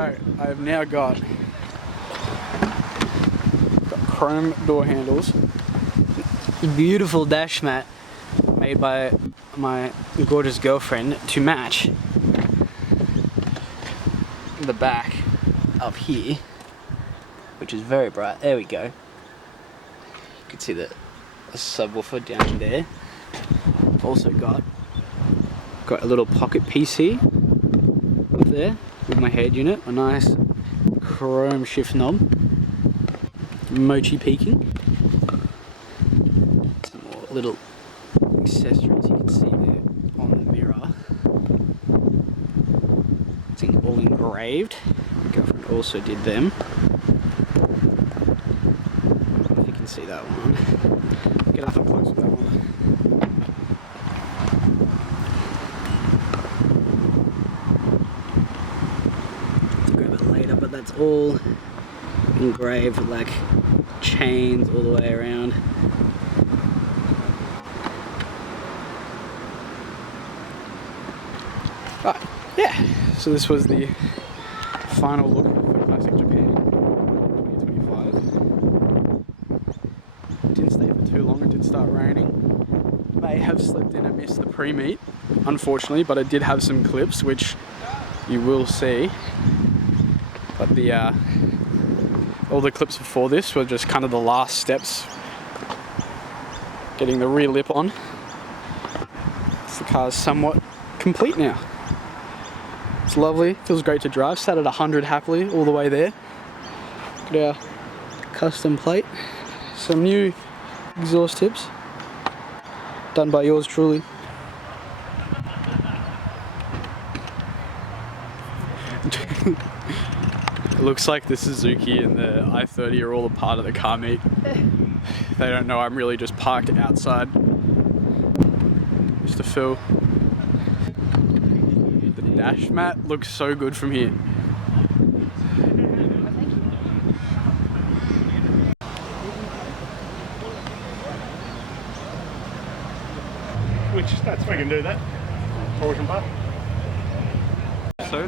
So I have now got chrome door handles, beautiful dash mat made by my gorgeous girlfriend to match the back up here, which is very bright. There we go. You can see the subwoofer down there. Also got a little pocket PC up there with my head unit, a nice chrome shift knob, mochi peaking, some more little accessories you can see there on the mirror. It's all engraved. My girlfriend also did them. If you can see that one. Get up and close with that one. But that's all engraved with like chains all the way around. Right, yeah, so this was the final look for Classic Japan 2025. Didn't stay for too long, it did start raining. May have slipped in and missed the pre-meet, unfortunately, but I did have some clips which you will see. But all the clips before this were just kind of the last steps, getting the rear lip on. The car's somewhat complete now. It's lovely, feels great to drive. Sat at 100 happily all the way there. Got our custom plate, some new exhaust tips, done by yours truly. It looks like the Suzuki and the i30 are all a part of the car meet. They don't know I'm really just parked outside just to fill. The dash mat looks so good from here. That's we can do that. Portion bar.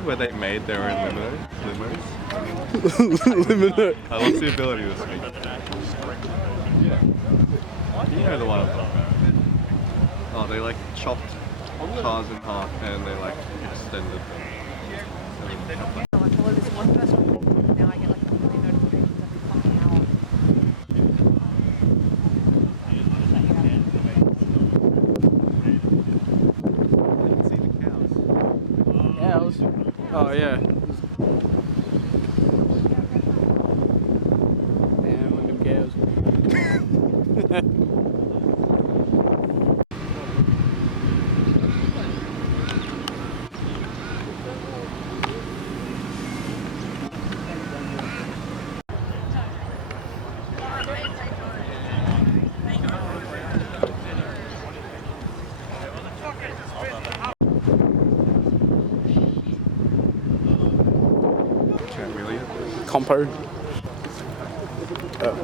Where they made their own limos. Limo. I lost the ability this week. You know the one I'm talking about. Oh, they like chopped cars in half and they like extended them. Oh yeah. Damn, look at them cows. Compo. Oh,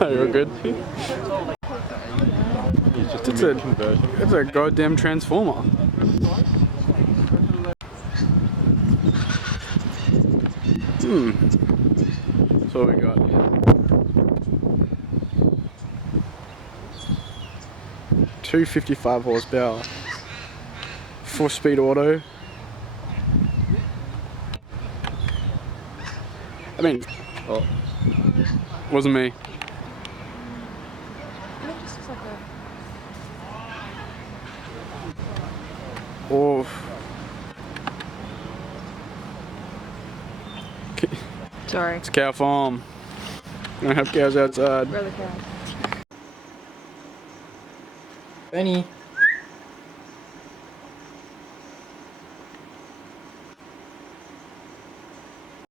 no, you're good. It's a goddamn transformer. That's what we got. $255 horsepower. 4-speed auto. I mean, oh, wasn't me. Oh. Sorry. It's a cow farm. We don't have cows outside. Where are the cows? Benny.